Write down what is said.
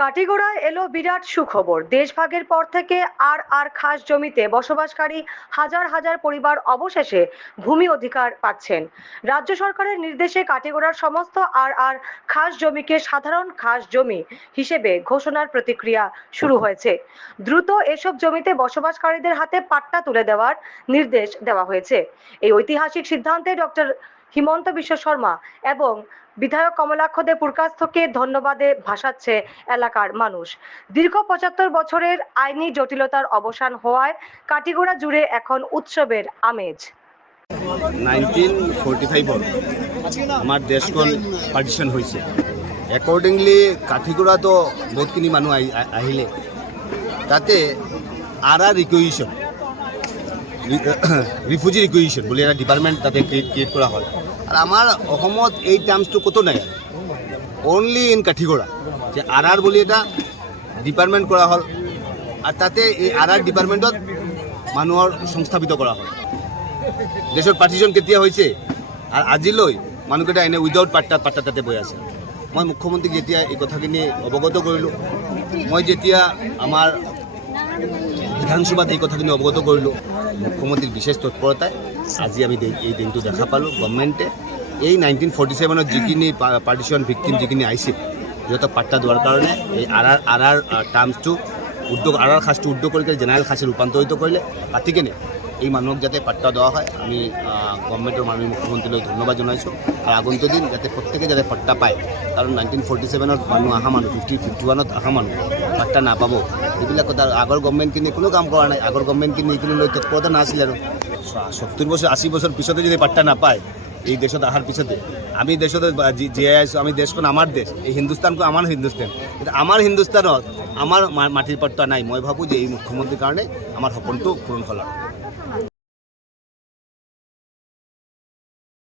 কাটিগোড়ায় এলো বিরাট সুখবর। দেশভাগের পর থেকে আর আর খাস জমিতে বসবাসকারী হাজার হাজার পরিবার অবশেষে ভূমি অধিকার পাচ্ছেন। রাজ্য সরকারের নির্দেশে কাটিগোড়ার সমস্ত আর আর খাস জমিকে সাধারণ খাস জমি হিসেবে ঘোষণার প্রতিক্রিয়া শুরু হয়েছে। দ্রুত এসব জমিতে বসবাসকারীদের হাতে পাট্টা তুলে দেওয়ার নির্দেশ দেওয়া হয়েছে। এই ঐতিহাসিক সিদ্ধান্তে ডক্টর হিমন্ত বিশ্ব শর্মা এবং বিধায়ক কমলাক্ষ দে পুরকাস্তকে ধন্যবাদে ভাসাচ্ছে এলাকার মানুষ। দীর্ঘ পঁচাত্তর বছরের আইনি জটিলতার অবসান হওয়ায় কাটিগোড়া জুড়ে এখন উৎসবের আমেজ। নাইনটিন ফৰ্টি ফাইভত আমাৰ দেশখন পাৰ্টিশ্যন হৈছে একৰ্ডিংলি কাঠিগুড়াতো বহুতখিনি মানুহ আহিলে। তাতে আৰ আৰ ৰিফিউজি ৰিকুৱেশ্যন বুলি এটা ডিপাৰ্টমেণ্ট তাতে ক্ৰিয়েট ক্ৰিয়েট কৰা হ'ল আৰু আমাৰ অসমত এই টাৰ্মছটো ক'তো নাই অনলি ইন কাঠিগড়া যে আৰ আৰ বুলি এটা ডিপাৰ্টমেণ্ট কৰা হ'ল আৰু তাতে এই আৰ আৰ ডিপাৰ্টমেণ্টত মানুহৰ সংস্থাপিত কৰা হ'ল দেশৰ পাৰ্টিশ্যন কেতিয়া হৈছে আৰু আজিলৈ মানুহকেইটা এনে উইদাউট পাট্টা পাট্টা তাতে বৈ আছে। মই মুখ্যমন্ত্ৰীক যেতিয়া এই কথাখিনি অৱগত কৰিলোঁ, মই যেতিয়া আমাৰ বিধানসভাত এই কথাখিনি অৱগত কৰিলোঁ। মুখ্যমন্ত্ৰীৰ বিশেষ তৎপৰতাই আজি আমি এই দিনটো দেখা পালোঁ। গভৰ্ণমেণ্টে এই নাইনটিন ফৰ্টি ছেভেনত যিখিনি পাৰ্টিশ্যন ভিক্টিম যিখিনি আহিছিল, সিহঁতক পাট্টা দিয়াৰ কাৰণে এই আৰ আৰ আৰ আৰ টাৰ্মছটো উদ্যোগ আৰ আৰ সাজটো উদ্যোগ কৰি জেনেৰেল সাজে ৰূপান্তৰিত কৰিলে। কাটি কেনে এই মানুহক যাতে পাট্টা দেওয়া হয়, আমি গভৰ্ণমেণ্টৰ মাননীয় মুখ্যমন্ত্ৰীলৈ ধন্যবাদ জনাইছোঁ। আৰু আগন্তুক দিন যাতে প্ৰত্যেকে যাতে পাট্টা পায়। কাৰণ নাইনটিন ফৰ্টি ছেভেনত মানুহ অহা মানুহ ফিফটি ফিফটি ওৱানত অহা মানুহ পাট্টা নাপাব এইবিলাক কথা আগৰ গভমেণ্টখিনি কোনো কাম কৰা নাই। আগৰ গভমেণ্টখিনি এইখিনি লৈ তৎপৰতা নাছিলে আৰু। সত্তৰ বছৰ, আশী বছৰ পিছতে যদি পাট্টা নাপায়, এই দেশত অহাৰ পিছতে, আমি দেশত জীয়াই আছোঁ, আমি দেশখন আমাৰ দেশ, এই হিন্দুস্তানখন আমাৰ হিন্দুস্তান। কিন্তু আমাৰ হিন্দুস্তানত আমাৰ মাটিৰ পাট্টা নাই। মই ভাবোঁ যে এই মুখ্যমন্ত্ৰীৰ কাৰণে আমাৰ সপোনটো পূৰণ হ'ল আৰু।